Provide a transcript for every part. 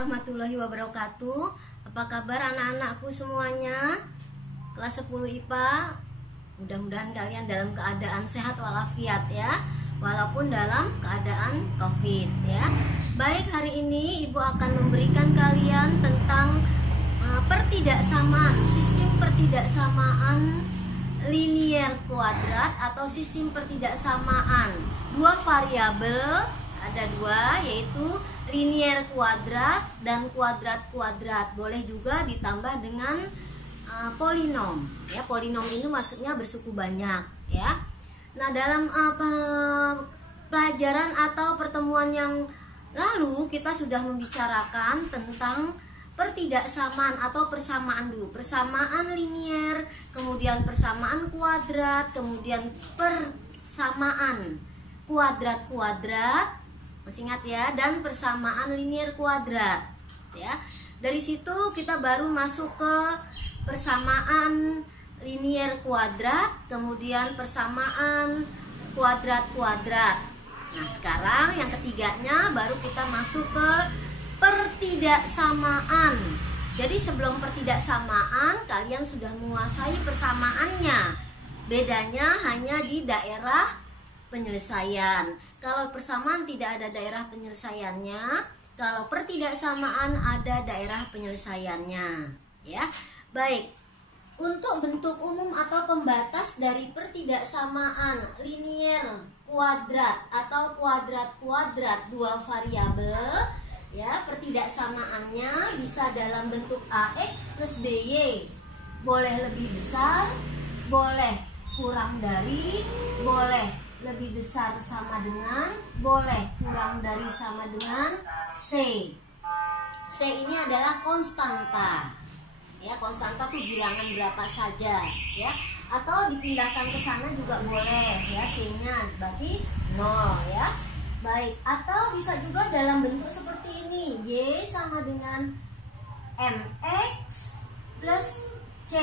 Warahmatullahi wabarakatuh. Apa kabar anak-anakku semuanya? Kelas 10 IPA. Mudah-mudahan kalian dalam keadaan sehat walafiat ya, walaupun dalam keadaan COVID ya. Baik, hari ini Ibu akan memberikan kalian tentang pertidaksamaan, sistem pertidaksamaan linier kuadrat atau sistem pertidaksamaan dua variabel. Ada dua, yaitu linier kuadrat dan kuadrat-kuadrat. Boleh juga ditambah dengan polinom ya. Polinom ini maksudnya bersuku banyak ya. Nah, dalam pelajaran atau pertemuan yang lalu kita sudah membicarakan tentang pertidaksamaan atau persamaan dulu. Persamaan linier, kemudian persamaan kuadrat, kemudian persamaan kuadrat-kuadrat. Masih ingat ya, dan persamaan linier kuadrat ya. Dari situ kita baru masuk ke persamaan linier kuadrat, kemudian persamaan kuadrat-kuadrat. Nah, sekarang yang ketiganya baru kita masuk ke pertidaksamaan. Jadi sebelum pertidaksamaan kalian sudah menguasai persamaannya. Bedanya hanya di daerah penyelesaian. Kalau persamaan tidak ada daerah penyelesaiannya, kalau pertidaksamaan ada daerah penyelesaiannya ya. Baik, untuk bentuk umum atau pembatas dari pertidaksamaan linier kuadrat atau kuadrat-kuadrat dua variabel ya, pertidaksamaannya bisa dalam bentuk AX plus BY. Boleh lebih besar, boleh kurang dari, boleh lebih besar sama dengan, boleh kurang dari sama dengan C. C ini adalah konstanta ya. Konstanta tuh bilangan berapa saja ya, atau dipindahkan ke sana juga boleh ya. C nya berarti 0 ya. Baik, atau bisa juga dalam bentuk seperti ini, Y sama dengan MX plus C.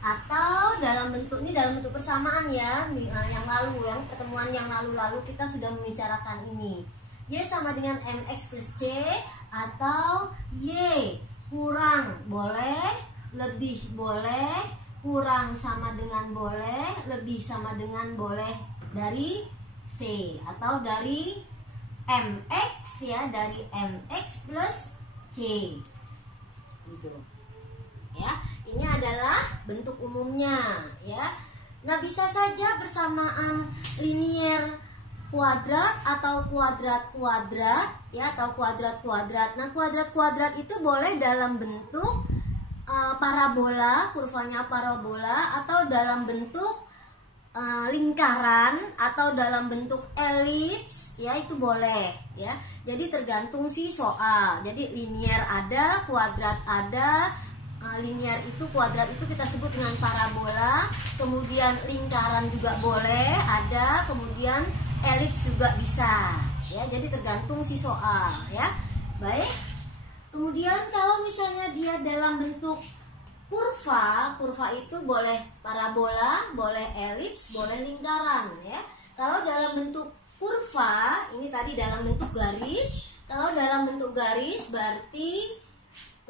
Atau dalam bentuk ini, dalam bentuk persamaan ya, yang lalu, yang pertemuan yang lalu-lalu kita sudah membicarakan ini. Y sama dengan MX plus C, atau Y kurang boleh, lebih boleh, kurang sama dengan boleh, lebih sama dengan boleh dari C, atau dari MX ya, dari MX plus C gitu ya. Ini adalah bentuk umumnya ya. Nah, bisa saja persamaan linier kuadrat atau kuadrat-kuadrat ya, atau kuadrat-kuadrat. Nah, kuadrat-kuadrat itu boleh dalam bentuk parabola, kurvanya parabola, atau dalam bentuk lingkaran, atau dalam bentuk elips ya, itu boleh ya. Jadi tergantung si soal. Jadi linier ada, kuadrat ada. Linier itu, kuadrat itu kita sebut dengan parabola, kemudian lingkaran juga boleh ada, kemudian elips juga bisa ya. Jadi tergantung si soal ya. Baik, kemudian kalau misalnya dia dalam bentuk kurva, kurva itu boleh parabola, boleh elips, boleh lingkaran ya. Kalau dalam bentuk kurva, ini tadi dalam bentuk garis. Kalau dalam bentuk garis berarti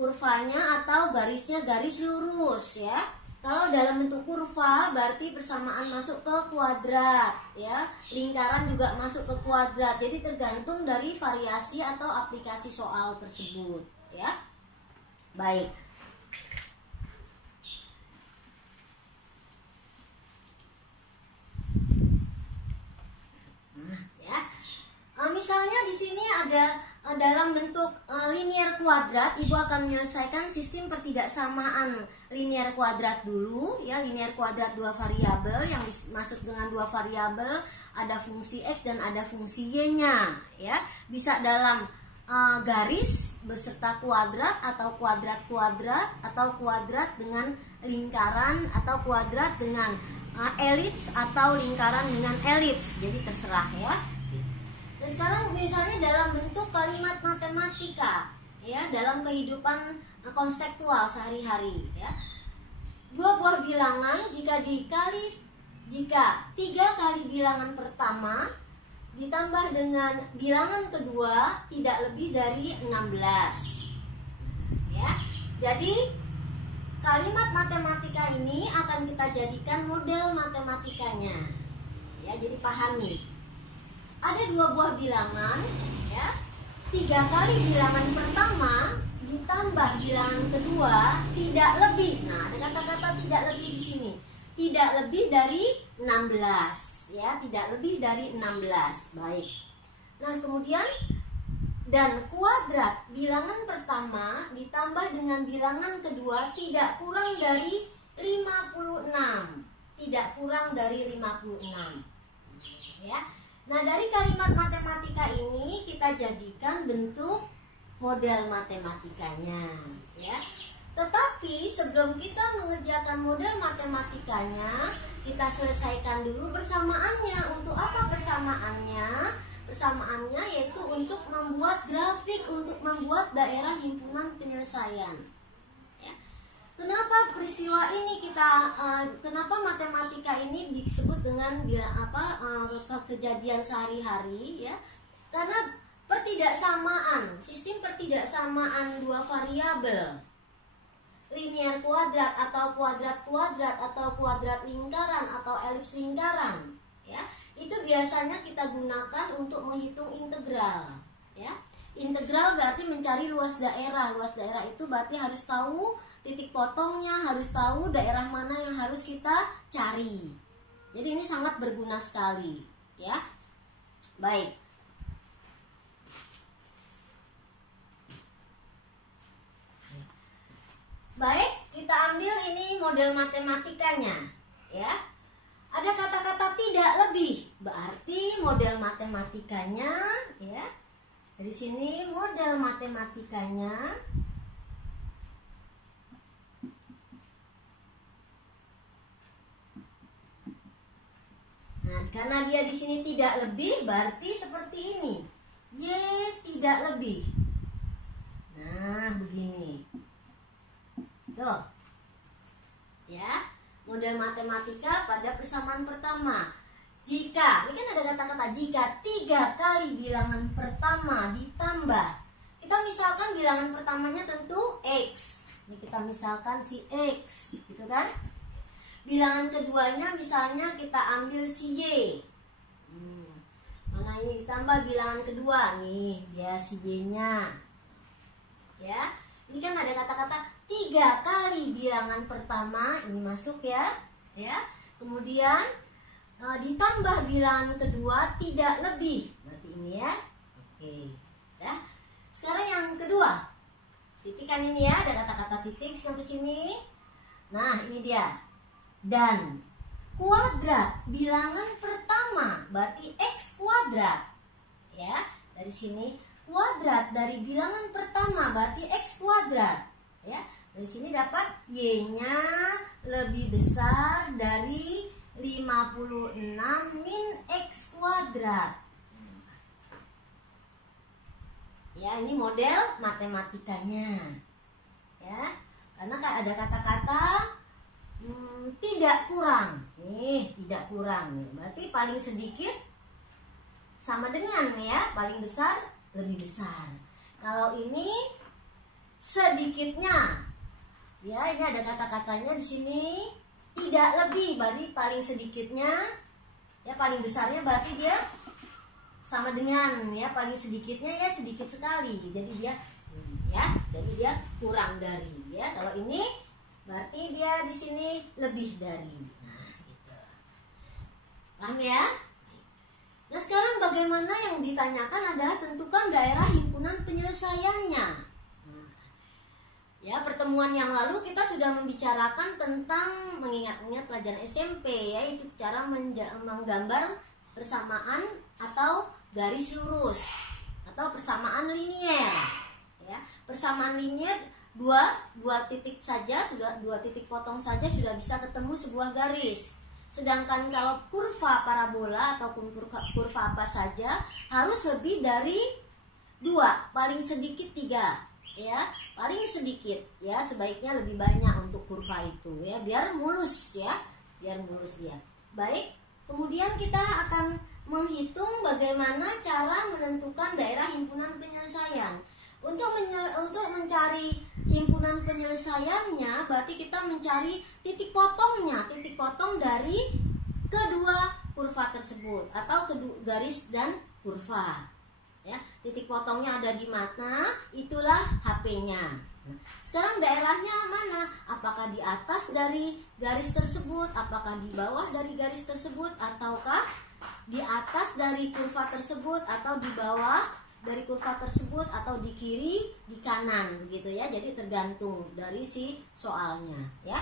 kurvanya atau garisnya garis lurus ya. Kalau dalam bentuk kurva berarti persamaan masuk ke kuadrat ya. Lingkaran juga masuk ke kuadrat. Jadi tergantung dari variasi atau aplikasi soal tersebut ya. Baik. Misalnya di sini ada dalam bentuk linier kuadrat, Ibu akan menyelesaikan sistem pertidaksamaan linier kuadrat dulu ya. Linier kuadrat dua variabel, yang dimaksud dengan dua variabel ada fungsi X dan ada fungsi Y-nya ya. Bisa dalam garis beserta kuadrat, atau kuadrat-kuadrat, atau kuadrat dengan lingkaran, atau kuadrat dengan elips, atau lingkaran dengan elips. Jadi terserah ya. Nah, sekarang misalnya dalam bentuk kalimat matematika ya, dalam kehidupan konseptual sehari-hari ya. Dua buah bilangan jika 3 kali bilangan pertama ditambah dengan bilangan kedua tidak lebih dari 16. Ya. Jadi kalimat matematika ini akan kita jadikan model matematikanya. Ya, jadi pahami. Ada 2 buah bilangan, ya. 3 kali bilangan pertama ditambah bilangan kedua tidak lebih. Nah, ada kata-kata tidak lebih di sini. Tidak lebih dari 16, ya, tidak lebih dari 16. Baik. Nah, kemudian dan kuadrat bilangan pertama ditambah dengan bilangan kedua tidak kurang dari 56. Tidak kurang dari 56. Ya. Nah, dari kalimat matematika ini kita jadikan bentuk model matematikanya, ya. Tetapi sebelum kita mengerjakan model matematikanya, kita selesaikan dulu persamaannya. Untuk apa persamaannya? Persamaannya yaitu untuk membuat grafik, untuk membuat daerah himpunan penyelesaian. Ya. Kenapa peristiwa ini kenapa matematika ini disebut dengan kejadian sehari-hari, ya? Karena sistem pertidaksamaan 2 variabel, linear kuadrat atau kuadrat atau kuadrat lingkaran atau elips lingkaran, ya, itu biasanya kita gunakan untuk menghitung integral, ya. Integral berarti mencari luas daerah. Luas daerah itu berarti harus tahu titik potongnya, harus tahu daerah mana yang harus kita cari. Jadi ini sangat berguna sekali, ya. Baik. Baik, kita ambil ini model matematikanya, ya. Ada kata-kata tidak lebih, berarti model matematikanya, ya. Dari sini model matematikanya Nah, karena dia di sini tidak lebih, berarti seperti ini. Y tidak lebih. Nah, begini. Tuh. Ya, model matematika pada persamaan pertama. Jika, ini kan ada kata-kata jika 3 kali bilangan pertama ditambah. Kita misalkan bilangan pertamanya tentu X. Ini kita misalkan si X, gitu kan? Bilangan keduanya misalnya kita ambil si Y. Mana ini ditambah bilangan kedua nih, dia si Y-nya. Ya, ini kan ada kata-kata 3 kali bilangan pertama, ini masuk ya. Ya. Kemudian ditambah bilangan kedua tidak lebih. Berarti ini ya. Oke. Ya. Sekarang yang kedua. Titikan ini ya, ada kata-kata titik sampai sini. Nah, ini dia. Dan kuadrat bilangan pertama berarti X kuadrat. Ya, dari sini kuadrat dari bilangan pertama berarti X kuadrat. Ya, dari sini dapat Y-nya lebih besar dari 56 min X kuadrat. Ya, ini model matematikanya. Ya, karena ada kata-kata tidak kurang. Nih, tidak kurang. Berarti paling sedikit sama dengan ya, paling besar lebih besar. Kalau ini sedikitnya, ya ini ada kata-katanya di sini tidak lebih, berarti paling sedikitnya ya paling besarnya berarti dia sama dengan ya paling sedikitnya ya sedikit sekali. Jadi dia kurang dari ya. Kalau ini berarti dia di sini lebih dari. Nah, gitu. Paham ya? Nah, sekarang bagaimana yang ditanyakan adalah tentukan daerah himpunan penyelesaiannya. Ya, pertemuan yang lalu kita sudah membicarakan tentang mengingat-ingat pelajaran SMP, yaitu cara menggambar persamaan atau garis lurus atau persamaan linier. Ya, persamaan linier dua titik saja, sudah 2 titik potong saja sudah bisa ketemu sebuah garis. Sedangkan kalau kurva parabola ataupun kurva apa saja harus lebih dari 2, paling sedikit 3. Ya, paling sedikit ya, sebaiknya lebih banyak untuk kurva itu ya, biar mulus ya, biar mulus dia. Baik, kemudian kita akan menghitung bagaimana cara menentukan daerah himpunan penyelesaian. Untuk mencari himpunan penyelesaiannya, berarti kita mencari titik potongnya, titik potong dari kedua kurva tersebut atau garis dan kurva. Ya, titik potongnya ada di mana, itulah HP-nya. Nah, sekarang daerahnya mana? Apakah di atas dari garis tersebut, apakah di bawah dari garis tersebut, ataukah di atas dari kurva tersebut, atau di bawah dari kurva tersebut, atau di kiri, di kanan, gitu ya. Jadi tergantung dari si soalnya, ya.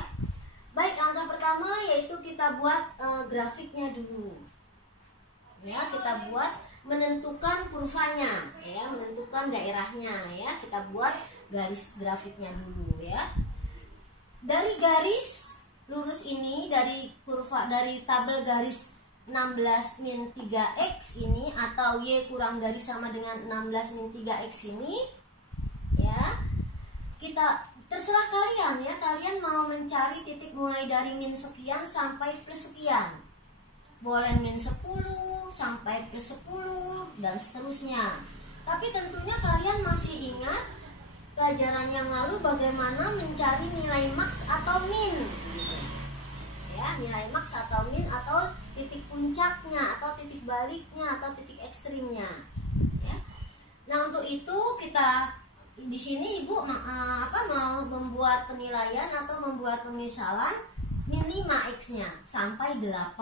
Baik, langkah pertama yaitu kita buat grafiknya dulu. Ya, kita buat menentukan kurvanya, ya, menentukan daerahnya, ya. Kita buat garis grafiknya dulu, ya. Dari garis lurus ini, dari kurva, dari tabel garis 16 min 3x ini, atau Y kurang dari sama dengan 16 min 3x ini, ya, kita terserah kalian, ya. Kalian mau mencari titik mulai dari min sekian sampai plus sekian, boleh min 10 sampai plus 10 dan seterusnya. Tapi tentunya kalian masih ingat pelajaran yang lalu bagaimana mencari nilai max atau min, gitu. Ya, nilai max atau min, atau titik puncaknya, atau titik baliknya, atau titik ekstrimnya, ya. Nah, untuk itu kita di sini Ibu mau membuat penilaian atau membuat pemisalan min 5x-nya sampai 8.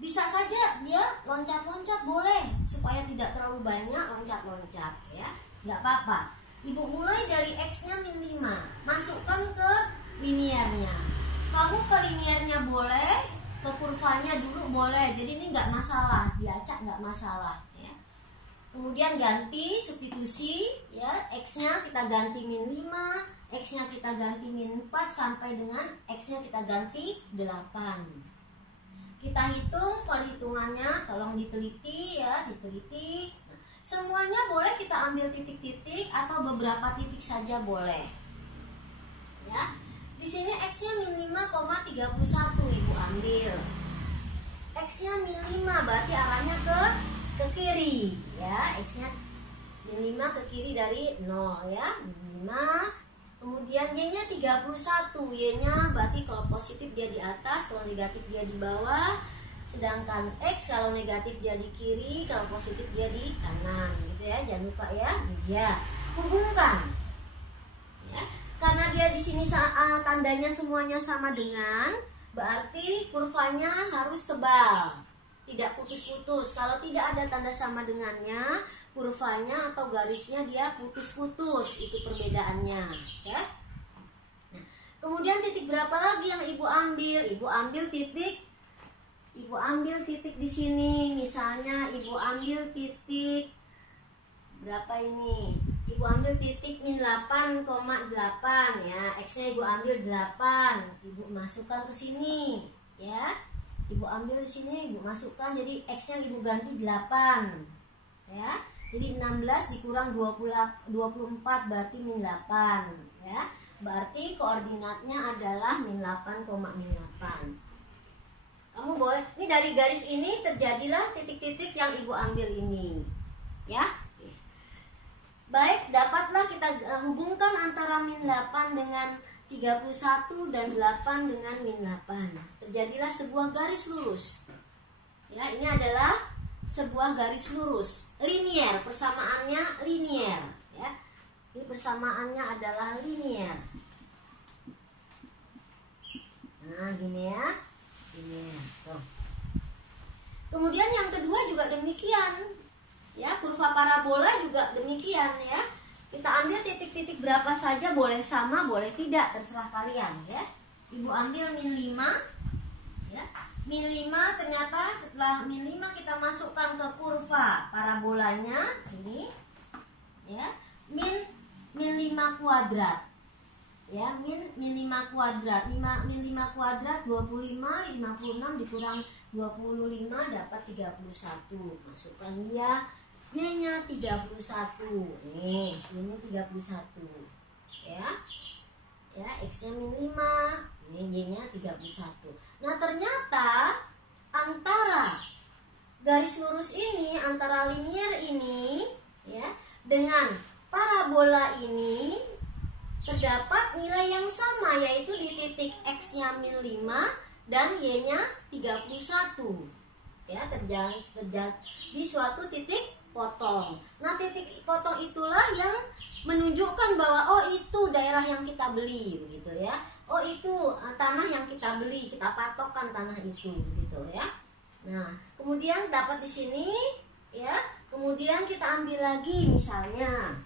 Bisa saja dia loncat-loncat, boleh, supaya tidak terlalu banyak loncat-loncat, ya. Nggak apa-apa. Ibu mulai dari x-nya min 5, masukkan ke liniernya. Kamu ke liniernya boleh, ke kurvanya dulu boleh. Jadi ini nggak masalah, diacak nggak masalah, ya. Kemudian ganti, substitusi, ya. X-nya kita ganti min 5, X-nya kita ganti min 4, sampai dengan X-nya kita ganti 8. Kita hitung perhitungannya, tolong diteliti, ya, diteliti. Semuanya boleh kita ambil titik-titik atau beberapa titik saja boleh, ya. Di sini X-nya min 5,31 Ibu ambil. X-nya min 5 berarti arahnya ke kiri, ya. X-nya min 5 ke kiri dari 0, ya. Min 5. Kemudian Y-nya 31. Y-nya berarti kalau positif dia di atas, kalau negatif dia di bawah. Sedangkan X kalau negatif dia di kiri, kalau positif dia di kanan, gitu ya. Jangan lupa, ya. Dia hubungkan, ya. Karena dia di sini tandanya semuanya sama dengan, berarti kurvanya harus tebal, tidak putus-putus. Kalau tidak ada tanda sama dengannya, kurvanya atau garisnya dia putus-putus, itu perbedaannya, ya. Nah, kemudian titik berapa lagi yang Ibu ambil? Ibu ambil titik di sini. Misalnya Ibu ambil titik berapa ini? Ibu ambil titik min 8,8, ya. X-nya Ibu ambil 8. Ibu masukkan ke sini, ya. Ibu ambil di sini, Ibu masukkan, jadi X-nya Ibu ganti 8, ya. Jadi 16 dikurang 24 berarti min 8, ya. Berarti koordinatnya adalah min 8,8. Kamu boleh, ini dari garis ini terjadilah titik-titik yang Ibu ambil ini, ya. Baik, dapatlah kita hubungkan antara min 8 dengan 31 dan 8 dengan min 8. Terjadilah sebuah garis lurus. Ya, ini adalah sebuah garis lurus, linier, persamaannya linier, ya. Ini persamaannya adalah linier. Nah, gini ya. Linier. Tuh. Kemudian yang kedua juga demikian. Ya, kurva parabola juga demikian, ya. Kita ambil titik-titik berapa saja, boleh sama, boleh tidak, terserah kalian, ya. Ibu ambil min 5, ya. Min 5 ternyata setelah min 5 kita masukkan ke kurva parabolanya ini, ya. Min 5 kuadrat. Ya, min 5 kuadrat. Min 5 kuadrat 25, 56 dikurang 25 dapat 31. Masukkan ya. Y-nya 31. Nih, ini 31. Ya. Ya, X-nya min 5. Ini Y-nya 31. Nah, ternyata antara garis lurus ini antara linier ini ya dengan parabola ini terdapat nilai yang sama, yaitu di titik X-nya -5 dan Y-nya 31. Ya, terjadi di suatu titik potong. Nah, titik potong itulah yang menunjukkan bahwa oh itu daerah yang kita beli begitu ya. Oh itu tanah yang kita beli, kita patokkan tanah itu begitu ya. Nah, kemudian dapat di sini ya. Kemudian kita ambil lagi misalnya.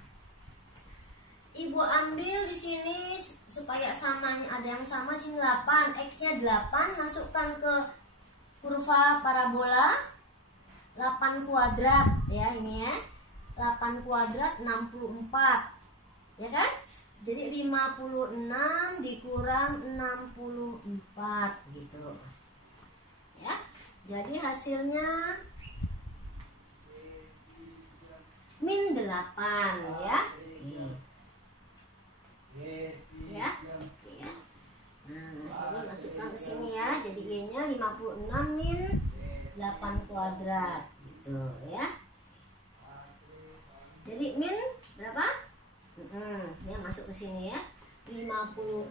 Ibu ambil di sini supaya samanya ada yang sama, sini 8, X-nya 8, masukkan ke kurva parabola 8 kuadrat ya, ini ya. 8 kuadrat 64. Ya kan? Jadi 56 dikurang 64 gitu. Ya. Jadi hasilnya -8 ya. Ya. Ya. Nah, ini masukkan ke sini ya. Jadi Y-nya 56 min 8 kuadrat gitu ya. Jadi min berapa? Ya masuk ke sini ya. 56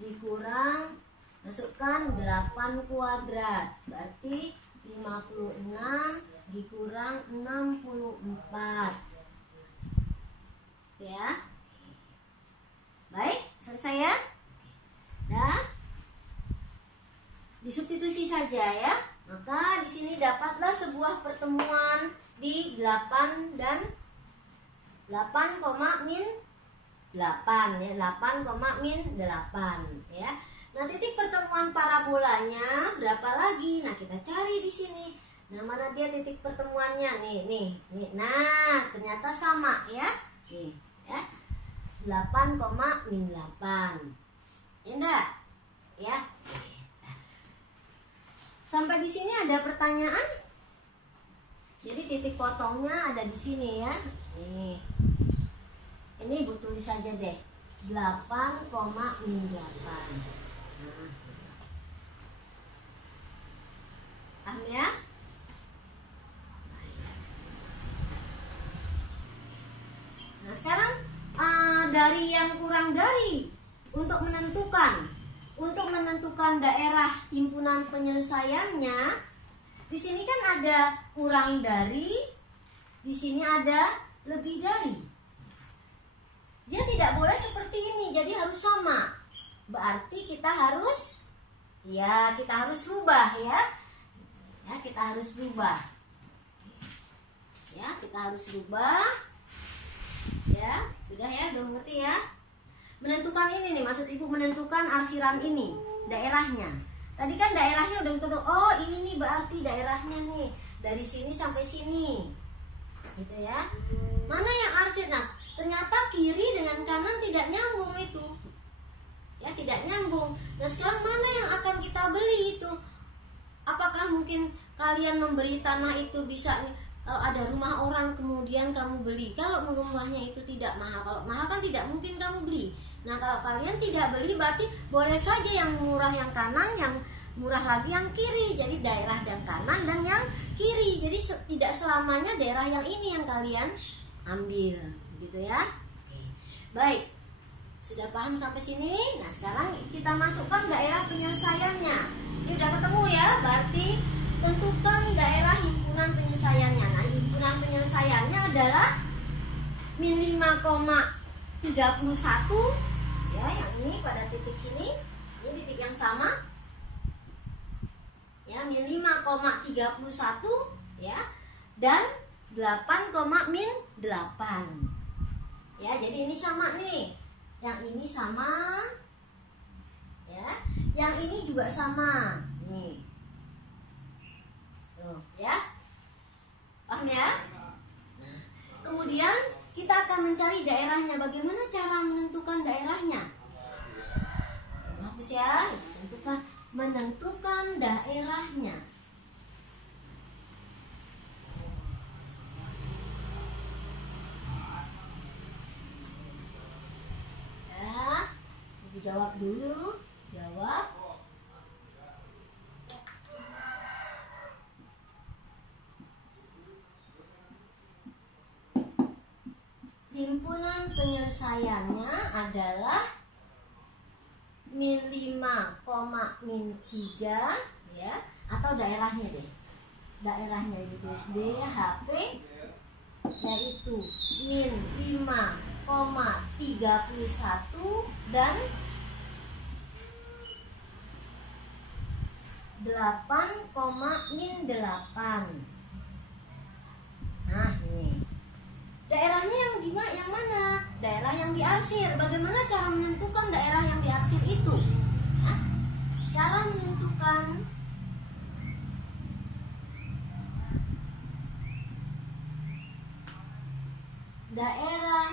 dikurang, masukkan 8 kuadrat. Berarti 56 dikurang 64. Ya. Baik, selesai ya. Dah. Disubstitusi saja ya. Maka di sini dapatlah sebuah pertemuan di 8 dan 8, min 8 ya, 8, min 8 ya. Nah, titik pertemuan parabolanya berapa lagi? Nah, kita cari di sini. Nah, mana dia titik pertemuannya? Nih. Nah, ternyata sama ya. Nih, ya. 8, min 8. Ya enggak? Ya. Sampai di sini ada pertanyaan? Jadi titik potongnya ada di sini ya. Ini Ibu tulis saja deh. 8, min 8. Nah. Paham ya? Nah, sekarang dari yang kurang dari untuk menentukan daerah himpunan penyelesaiannya, di sini kan ada kurang dari, di sini ada lebih dari. Dia tidak boleh seperti ini, jadi harus sama. Berarti kita harus rubah ya. Ya, kita harus rubah. Ya, kita harus rubah. Ya, sudah ya, udah mengerti ya. Menentukan ini nih, maksud Ibu menentukan arsiran ini, daerahnya. Tadi kan daerahnya udah tentu. Oh, ini berarti daerahnya nih dari sini sampai sini. Gitu ya. Mana yang arsir? Nah, ternyata kiri dengan kanan tidak nyambung itu. Ya, tidak nyambung. Nah, sekarang mana yang akan kita beli itu? Apakah mungkin kalian memberi tanah itu bisa kalau ada rumah orang kemudian kamu beli? Kalau rumahnya itu tidak mahal, kalau mahal kan tidak mungkin kamu beli. Nah, kalau kalian tidak beli berarti boleh saja yang murah yang kanan, yang murah lagi yang kiri. Jadi daerah yang kanan dan yang kiri. Jadi tidak selamanya daerah yang ini yang kalian ambil, gitu ya. Baik, sudah paham sampai sini? Nah, sekarang kita masukkan daerah penyelesaiannya. Ini udah ketemu ya, berarti tentukan daerah himpunan penyelesaiannya. Nah, himpunan penyelesaiannya adalah min 5,31 ya, yang ini pada titik sini. Ini titik yang sama. Ya, min 5,31 ya, dan 8, min 8. Ya, jadi ini sama nih. Yang ini sama. Ya, yang ini juga sama. Nih. Tuh, ya. Paham ya? Nah, kemudian kita akan mencari daerahnya. Bagaimana cara menentukan daerahnya? Bagus ya, menentukan daerahnya. Ya, Ibu jawab dulu. Jawab. penyelesaiannya adalah min 5, min 3 ya, atau daerahnya deh. Daerahnya ditulis DHP yaitu min 5,31 dan 8,-8. Nah, ini. Daerahnya yang mana? Daerah yang diarsir. Bagaimana cara menentukan daerah yang diarsir itu? Nah, cara menentukan daerah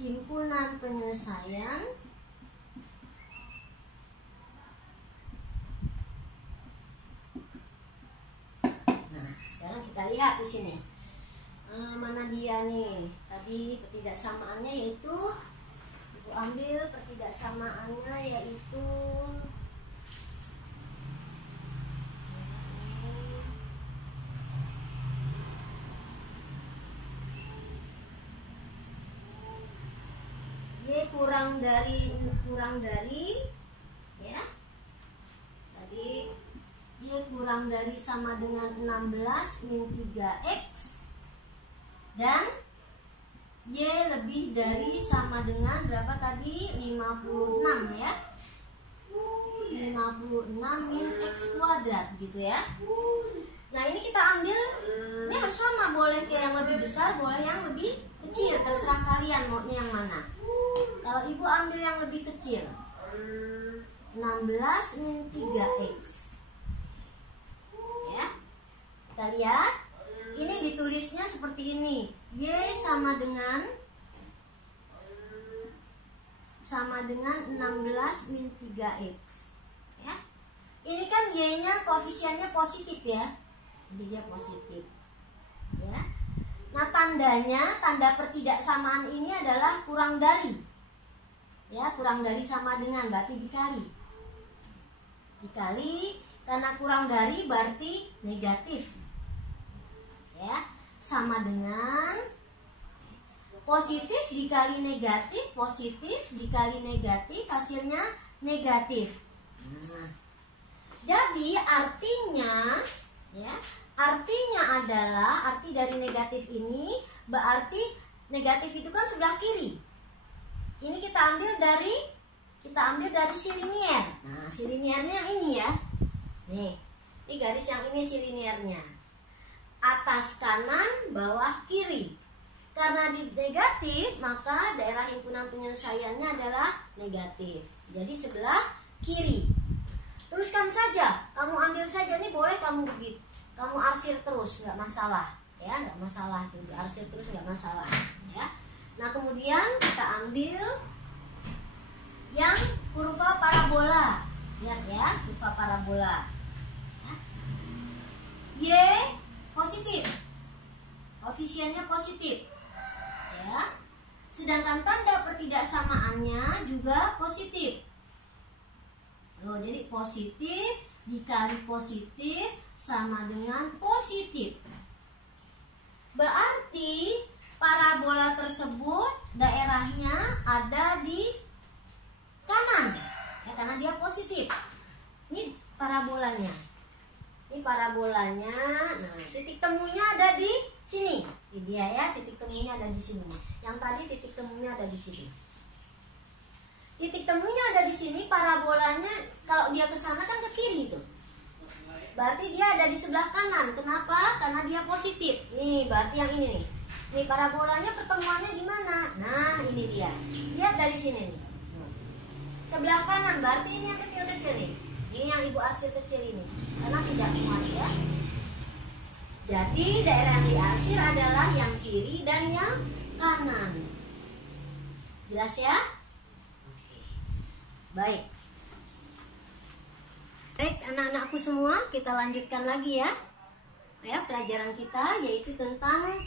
himpunan penyelesaian kita lihat di sini. Mana dia nih? Tadi ketidaksamaannya yaitu, Ibu ambil ketidaksamaannya yaitu Y kurang dari ya. Tadi Y kurang dari sama dengan 16 min 3X dan Y lebih dari sama dengan berapa tadi? 56 ya. 56 min X kuadrat gitu ya. Nah, ini kita ambil, ini harus sama, boleh kayak yang lebih besar, boleh yang lebih kecil, terserah kalian maunya yang mana. Kalau Ibu ambil yang lebih kecil, 16 min 3X. Ya, kita lihat ini ditulisnya seperti ini. Y sama dengan 16 min 3X ya. Ini kan Y nya koefisiennya positif ya, jadi dia positif ya. Nah, tanda pertidaksamaan ini adalah kurang dari ya, kurang dari sama dengan berarti dikali karena kurang dari berarti negatif ya, sama dengan positif dikali negatif, positif dikali negatif hasilnya negatif. Nah, jadi artinya ya, artinya adalah arti dari negatif ini berarti negatif itu kan sebelah kiri. Ini kita ambil dari si linier. Nah, si liniernya yang ini ya. Nih, ini garis yang ini si liniernya. Atas kanan, bawah kiri. Karena di negatif, maka daerah himpunan penyelesaiannya adalah negatif. Jadi sebelah kiri. Teruskan saja, kamu ambil saja, ini boleh kamu begitu. Kamu arsir terus, nggak masalah, ya, nggak masalah tuh, arsir terus nggak masalah, ya. Nah, kemudian kita ambil yang kurva parabola, lihat ya, kurva parabola. Y positif, koefisiennya positif, ya. Sedangkan tanda pertidaksamaannya juga positif. Loh, jadi positif dikali positif sama dengan positif. Berarti parabola tersebut daerahnya ada di kanan ya, karena dia positif. Ini parabolanya. Ini parabolanya. Nah, titik temunya ada di sini. Ini dia ya, titik temunya ada di sini. Yang tadi titik temunya ada di sini. Titik temunya ada di sini, parabolanya kalau dia ke sana kan ke kiri tuh. Berarti dia ada di sebelah kanan. Kenapa? Karena dia positif. Nih, berarti yang ini nih. Nih, parabolanya pertemuannya di mana? Nah, ini dia. Lihat dari sini nih. Sebelah kanan, berarti ini yang kecil-kecil nih. Ini yang Ibu arsir kecil ini. Karena tidak muat ya. Jadi daerah yang diarsir adalah yang kiri dan yang kanan. Jelas ya? Baik. Baik, anak-anakku semua, kita lanjutkan lagi ya. Ya, pelajaran kita yaitu tentang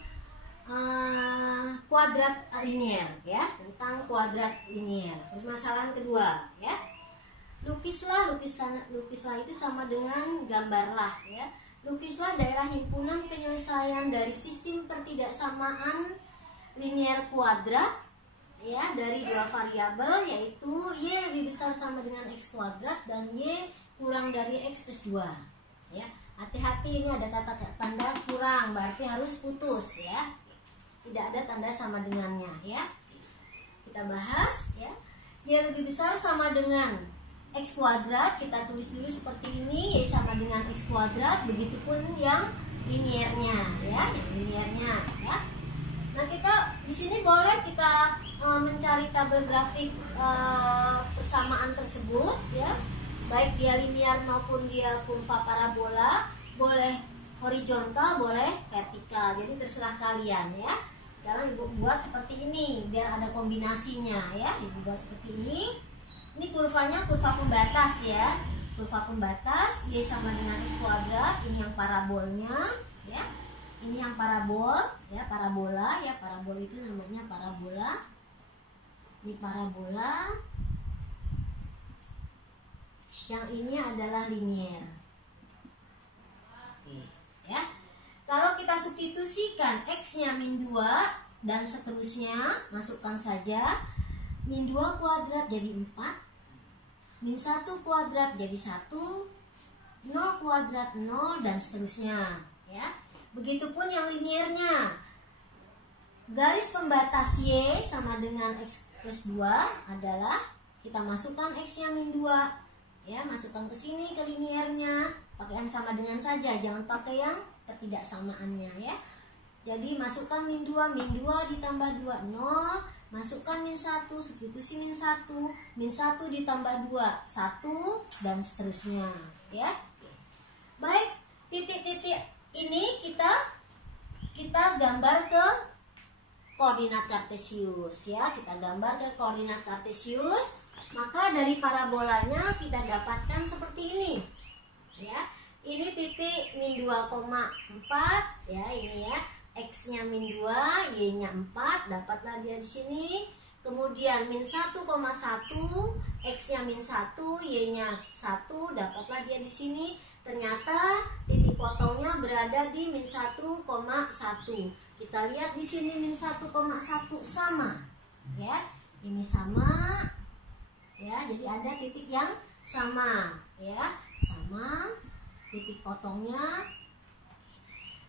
kuadrat linier ya, tentang kuadrat linier. Permasalahan kedua ya. Lukislah itu sama dengan gambarlah ya. Lukislah daerah himpunan penyelesaian dari sistem pertidaksamaan linier kuadrat ya, dari dua variabel, yaitu Y lebih besar sama dengan X kuadrat dan Y kurang dari X plus 2 ya. Hati-hati, ini ada kata tanda kurang, berarti harus putus ya, tidak ada tanda sama dengannya ya. Kita bahas ya. Y lebih besar sama dengan X kuadrat, kita tulis dulu seperti ini, Y sama dengan X kuadrat, begitupun yang liniernya ya, yang liniernya ya. Nah, kita di sini boleh kita mencari tabel grafik persamaan tersebut ya, baik dia linear maupun dia kurva parabola, boleh horizontal, boleh vertikal, jadi terserah kalian ya. Sekarang ibu buat seperti ini biar ada kombinasinya ya, ibu buat seperti ini. Ini kurvanya kurva pembatas ya, kurva pembatas Y sama dengan X kuadrat, ini yang parabolnya ya, ini yang parabol ya, parabola ya, parabol itu namanya parabola, ini parabola, yang ini adalah linier. Oke ya, kalau kita substitusikan X nya min 2 dan seterusnya, masukkan saja min 2 kuadrat jadi 4, min 1 kuadrat jadi 1, 0 kuadrat 0, dan seterusnya ya. Begitupun yang liniernya, garis pembatas Y sama dengan X plus 2 adalah kita masukkan X nya min 2 ya, masukkan ke sini ke liniernya, pakai yang sama dengan saja, jangan pakai yang ketidaksamaannya ya. Jadi masukkan min 2 ditambah 2 0, masukkan min 1, substitusi min 1 ditambah 2 1, dan seterusnya ya. Baik, titik-titik ini kita gambar ke koordinat kartesius ya, kita gambar ke koordinat kartesius. Maka dari parabolanya kita dapatkan seperti ini ya. Ini titik min 2,4 ya, ini ya, X nya min 2, Y nya 4, dapatlah dia di sini. Kemudian min 1,1, X nya min 1, Y nya 1, dapatlah dia di sini. Ternyata titik potongnya berada di min 1,1. Kita lihat di sini min 1,1 sama ya, ini sama ya, jadi ada titik yang sama ya, sama titik potongnya.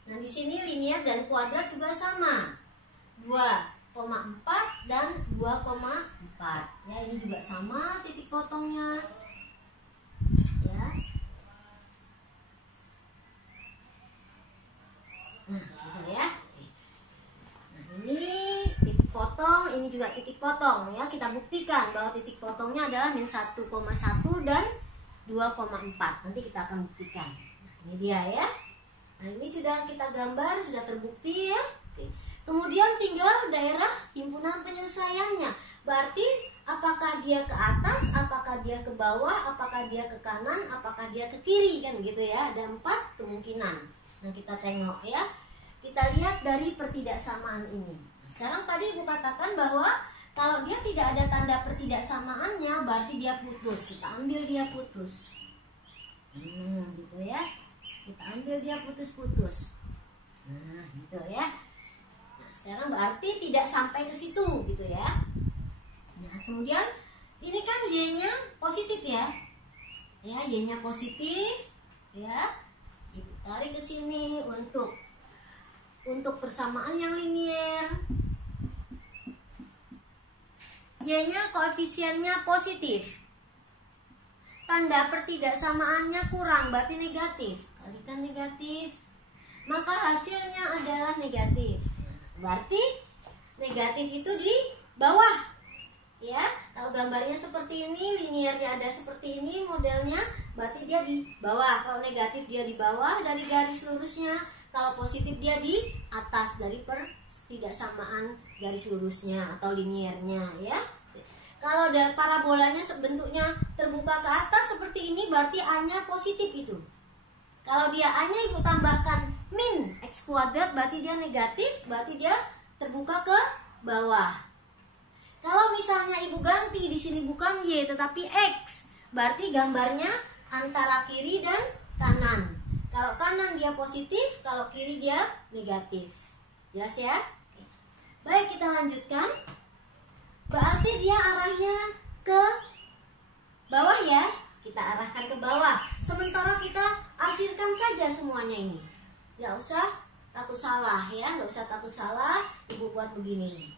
Nah, di sini linier dan kuadrat juga sama, 2,4 dan 2,4 ya, ini juga sama titik potongnya ya. Nah, gitu ya. Nah, ini titik potong, ini juga titik potong ya. Kita buktikan bahwa titik potongnya adalah min 1,1 dan 2,4. Nanti kita akan buktikan. Nah, ini dia ya. Nah, ini sudah kita gambar, sudah terbukti ya. Oke. Kemudian tinggal daerah himpunan penyelesaiannya. Berarti apakah dia ke atas, apakah dia ke bawah, apakah dia ke kanan, apakah dia ke kiri, kan gitu ya. Ada 4 kemungkinan. Nah, kita tengok ya. Kita lihat dari pertidaksamaan ini. Sekarang tadi Ibu katakan bahwa kalau dia tidak ada tanda pertidaksamaannya, berarti dia putus. Kita ambil dia putus. Gitu ya. Kita ambil dia putus-putus. Nah, gitu ya. Nah, sekarang berarti tidak sampai ke situ, gitu ya. Nah, kemudian ini kan Y-nya positif ya. Ya, Y-nya positif, ya. Ibu tarik ke sini untuk persamaan yang linier. Y-nya koefisiennya positif. Tanda pertidaksamaannya kurang, berarti negatif. Kalikan negatif, maka hasilnya adalah negatif. Berarti negatif itu di bawah. Ya, kalau gambarnya seperti ini, liniernya ada seperti ini modelnya, berarti dia di bawah. Kalau negatif dia di bawah dari garis lurusnya. Kalau positif dia di atas dari pertidaksamaan garis lurusnya atau liniernya ya. Kalau parabolanya bentuknya terbuka ke atas seperti ini, berarti A-nya positif itu. Kalau dia A-nya Ibu tambahkan min X kuadrat, berarti dia negatif, berarti dia terbuka ke bawah. Kalau misalnya Ibu ganti di sini bukan Y tetapi X, berarti gambarnya antara kiri dan kanan. Kalau kanan dia positif, kalau kiri dia negatif. Jelas ya? Baik, kita lanjutkan. Berarti dia arahnya ke bawah ya. Kita arahkan ke bawah. Sementara kita arsirkan saja semuanya ini. Nggak usah takut salah ya, nggak usah takut salah. Ibu buat begini nih.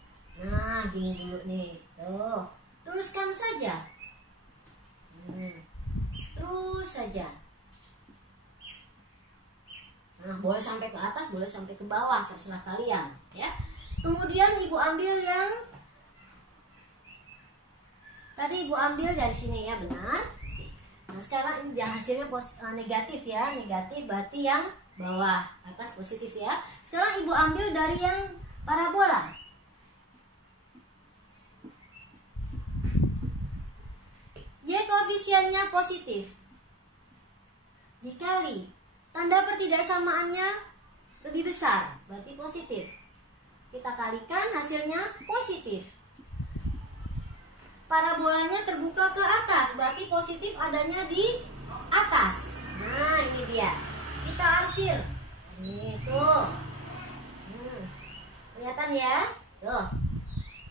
Nah, gini dulu nih. Tuh, teruskan saja. Terus saja. Nah, boleh sampai ke atas, boleh sampai ke bawah, terserah kalian ya. Kemudian ibu ambil yang tadi ibu ambil dari sini ya, benar. Nah, sekarang ini hasilnya negatif ya, negatif berarti yang bawah, atas positif ya. Sekarang ibu ambil dari yang parabola. Y koefisiennya positif dikali tanda pertidaksamaannya lebih besar, berarti positif. Kita kalikan hasilnya positif. Parabolanya terbuka ke atas, berarti positif adanya di atas. Nah, ini dia. Kita arsir. Ini tuh. Kelihatan ya? Tuh.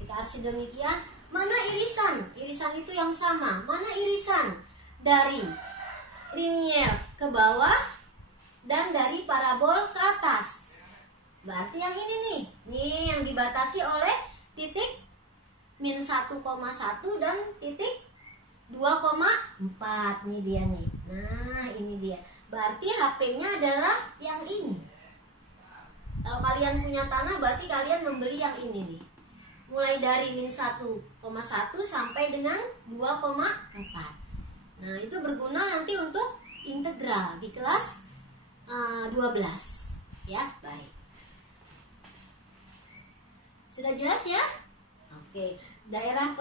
Kita arsir demikian. Mana irisan? Irisan itu yang sama. Mana irisan dari linier ke bawah dan dari parabol ke atas? Berarti yang ini nih. Nih yang dibatasi oleh titik min 1,1 dan titik 2,4. Nih dia nih. Nah, ini dia. Berarti HP-nya adalah yang ini. Kalau kalian punya tanah, berarti kalian membeli yang ini nih. Mulai dari min 1,1 sampai dengan 2,4. Nah, itu berguna nanti untuk integral di kelas 12. Ya, baik. Sudah jelas ya? Oke. Daerah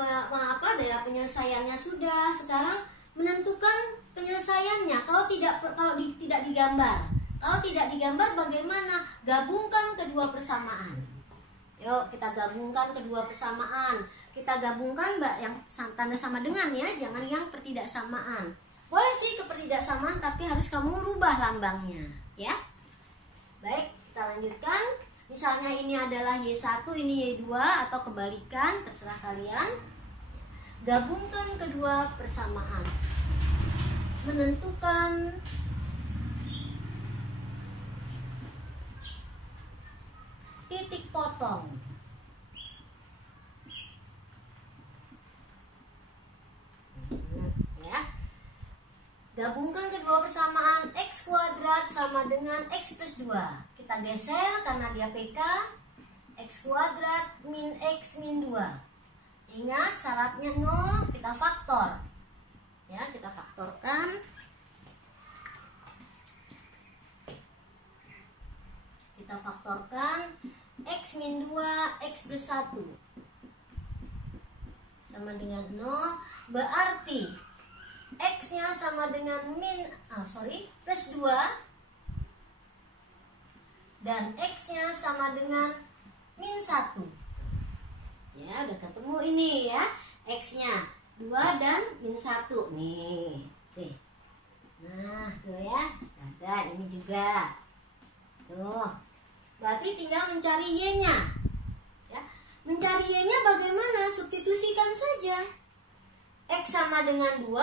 penyelesaiannya sudah. Sekarang menentukan penyelesaiannya. Kalau tidak digambar. Kalau tidak digambar bagaimana? Gabungkan kedua persamaan. Yuk kita gabungkan kedua persamaan. Kita gabungkan yang tanda sama dengan ya, jangan yang pertidaksamaan. Boleh sih kepertidaksamaan tapi harus kamu rubah lambangnya ya. Baik, kita lanjutkan. Misalnya ini adalah Y1, ini Y2 atau kebalikan, terserah kalian. Gabungkan kedua persamaan. Menentukan titik potong. Ya. Gabungkan kedua persamaan X kuadrat sama dengan X plus 2. Kita geser karena dia PK. X kuadrat min X min 2. Ingat syaratnya 0, kita faktor. Ya, kita faktorkan. Kita faktorkan X min 2, X plus 1 sama dengan 0. Berarti X nya sama dengan plus 2 dan X nya sama dengan min 1. Ya, udah ketemu ini ya. X nya 2 dan min 1 nih. Nah, tuh ya. Ada ini juga. Tuh. Berarti tinggal mencari Y-nya. Ya. Mencari Y-nya bagaimana? Substitusikan saja. X sama dengan 2,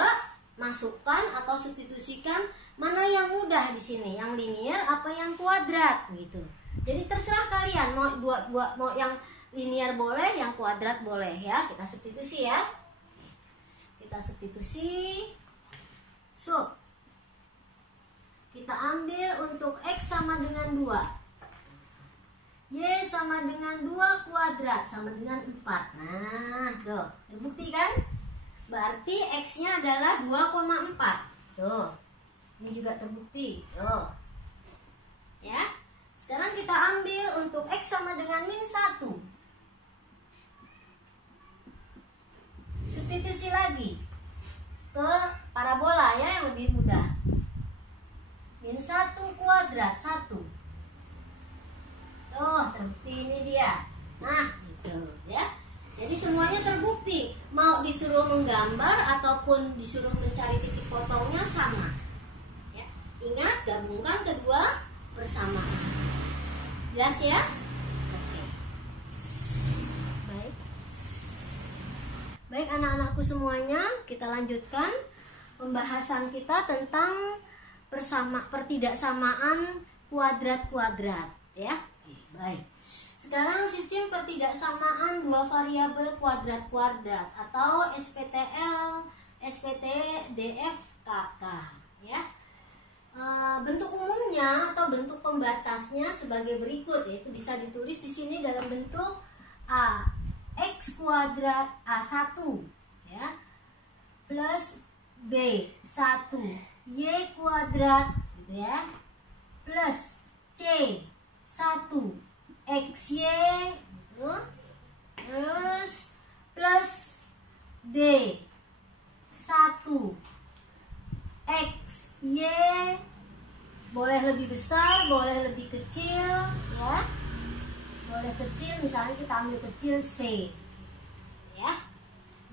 masukkan atau substitusikan mana yang mudah di sini, yang linear apa yang kuadrat gitu. Jadi terserah kalian mau yang linear boleh, yang kuadrat boleh ya. Kita substitusi ya. Kita substitusi. Kita ambil untuk X sama dengan 2. Y sama dengan 2 kuadrat sama dengan 4. Nah, tuh, terbukti kan? Berarti X-nya adalah 2,4. Tuh. Ini juga terbukti. Tuh. Ya. Sekarang kita ambil untuk X sama dengan min 1. Substitusi lagi ke parabola ya, yang lebih mudah. Min 1 kuadrat 1. Tuh, terbukti ini dia. Nah, gitu ya. Jadi semuanya terbukti. Mau disuruh menggambar ataupun disuruh mencari titik potongnya sama. Ya. Ingat, gabungkan kedua persamaan. Jelas ya? Oke. Baik anak-anakku semuanya, kita lanjutkan pembahasan kita tentang pertidaksamaan kuadrat-kuadrat ya. Baik. Sekarang sistem pertidaksamaan dua variabel kuadrat-kuadrat atau SPTL, SPTDFKK ya. Bentuk umumnya atau bentuk pembatasnya sebagai berikut, yaitu bisa ditulis di sini dalam bentuk A X kuadrat A1 ya plus B 1 Y kuadrat gitu ya plus C 1 XY gitu. Terus plus D 1 XY, boleh lebih besar, boleh lebih kecil ya. Boleh kecil, misalnya kita ambil kecil C ya.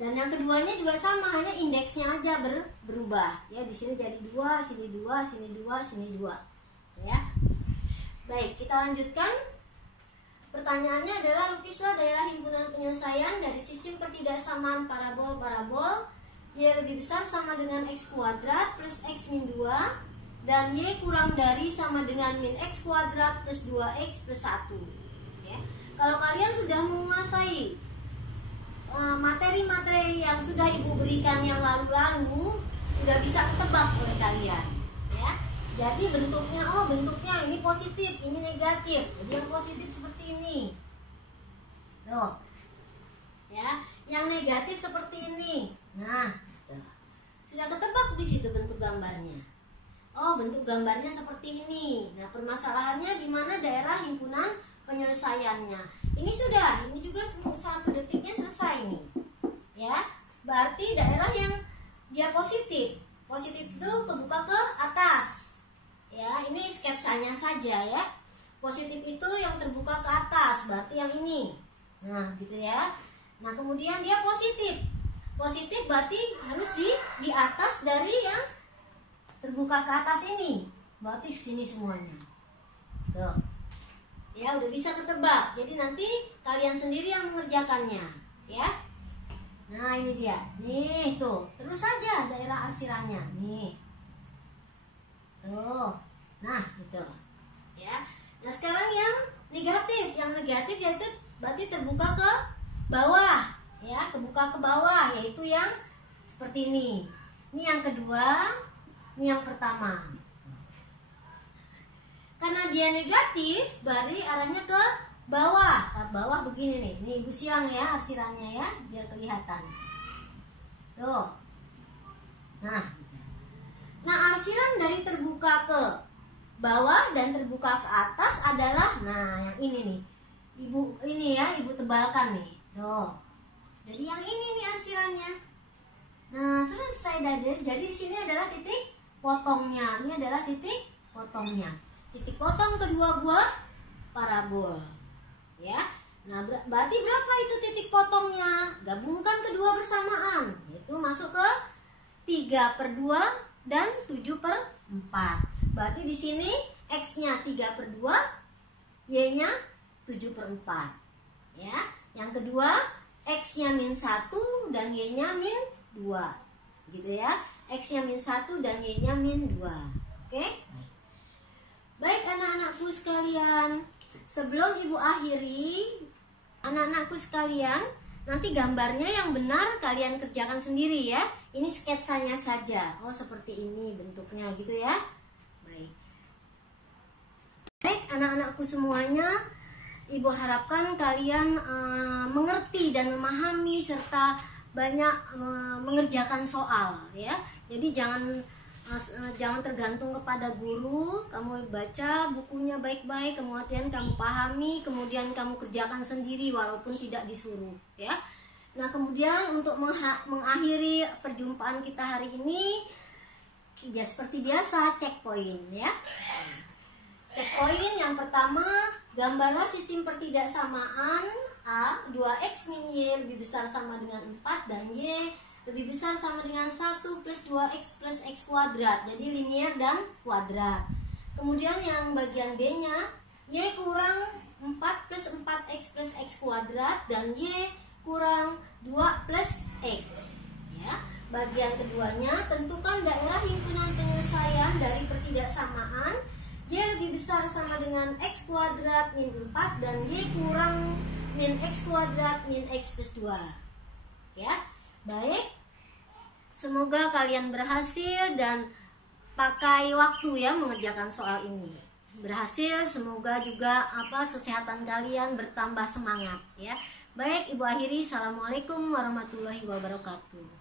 Dan yang keduanya juga sama, hanya indeksnya aja berubah ya. Di sini jadi 2, sini 2, sini 2, sini 2 ya. Baik, kita lanjutkan. Pertanyaannya adalah lukislah daerah himpunan penyelesaian dari sistem pertidaksamaan parabol-parabol. Y lebih besar sama dengan X kuadrat plus X min 2 dan Y kurang dari sama dengan min X kuadrat plus 2X plus 1 ya. Kalau kalian sudah menguasai materi-materi yang sudah ibu berikan yang lalu-lalu, sudah bisa ketebak oleh kalian ya. Jadi bentuknya, oh bentuknya ini positif, ini negatif. Jadi yang positif seperti ini tuh ya, yang negatif seperti ini. Nah, sudah ketebak di situ bentuk gambarnya. Oh, bentuk gambarnya seperti ini. Nah, permasalahannya di mana daerah himpunan penyelesaiannya. Ini sudah, ini juga 1 detiknya selesai nih. Ya, berarti daerah yang dia positif. Positif itu kebuka ke atas. Ya, ini sketsanya saja ya. Positif itu yang terbuka ke atas, berarti yang ini. Nah, gitu ya. Nah, kemudian dia positif. Positif berarti harus di atas dari yang terbuka ke atas ini. Berarti sini semuanya. Tuh. Ya, udah bisa ketebak. Jadi nanti kalian sendiri yang mengerjakannya, ya. Nah, ini dia. Nih, tuh. Terus saja daerah arsirannya. Nih. Tuh. Nah, gitu. Ya. Nah, sekarang yang negatif. Yang negatif yaitu berarti terbuka ke bawah. Ya, kebuka ke bawah, yaitu yang seperti ini. Ini yang kedua, ini yang pertama. Karena dia negatif, berarti arahnya ke bawah. Ke bawah begini nih. Ini ibu silang ya arsirannya ya, biar kelihatan. Tuh. Nah, arsiran dari terbuka ke bawah dan terbuka ke atas adalah, nah yang ini nih. Ibu ini ya, ibu tebalkan nih. Tuh. Jadi yang ini nih arsirannya. Nah, selesai dade. Jadi di sini adalah titik potongnya. Ini adalah titik potongnya. Titik potong kedua buah parabol. Ya. Nah, berarti berapa itu titik potongnya? Gabungkan kedua bersamaan. Itu masuk ke 3/2 dan 7/4. Berarti di sini X-nya 3/2, Y-nya 7/4. Ya. Yang kedua X-nya min 1 dan Y-nya min 2. Gitu ya. X-nya min 1 dan Y-nya min 2. Oke? Baik anak-anakku sekalian, sebelum ibu akhiri, anak-anakku sekalian, nanti gambarnya yang benar kalian kerjakan sendiri ya. Ini sketsanya saja. Oh, seperti ini bentuknya gitu ya. Baik anak-anakku semuanya, ibu harapkan kalian mengerti dan memahami serta banyak mengerjakan soal ya. Jadi jangan tergantung kepada guru. Kamu baca bukunya baik-baik, kemudian kamu pahami, kemudian kamu kerjakan sendiri walaupun tidak disuruh ya. Nah, kemudian untuk mengakhiri perjumpaan kita hari ini, ya seperti biasa checkpoint ya. Checkpoint yang pertama, gambarlah sistem pertidaksamaan A 2X min Y lebih besar sama dengan 4 dan Y lebih besar sama dengan 1 plus 2x plus x kuadrat. Jadi linier dan kuadrat. Kemudian yang bagian B-nya, y kurang 4 plus 4x plus x kuadrat dan y kurang 2 plus x. Ya. Bagian keduanya, tentukan daerah himpunan penyelesaian dari pertidaksamaan y lebih besar sama dengan x kuadrat min 4 dan y kurang min x kuadrat min x plus 2. Ya, baik. Semoga kalian berhasil dan pakai waktu ya mengerjakan soal ini. Berhasil, semoga juga kesehatan kalian bertambah semangat ya. Baik, Ibu akhiri. Assalamualaikum warahmatullahi wabarakatuh.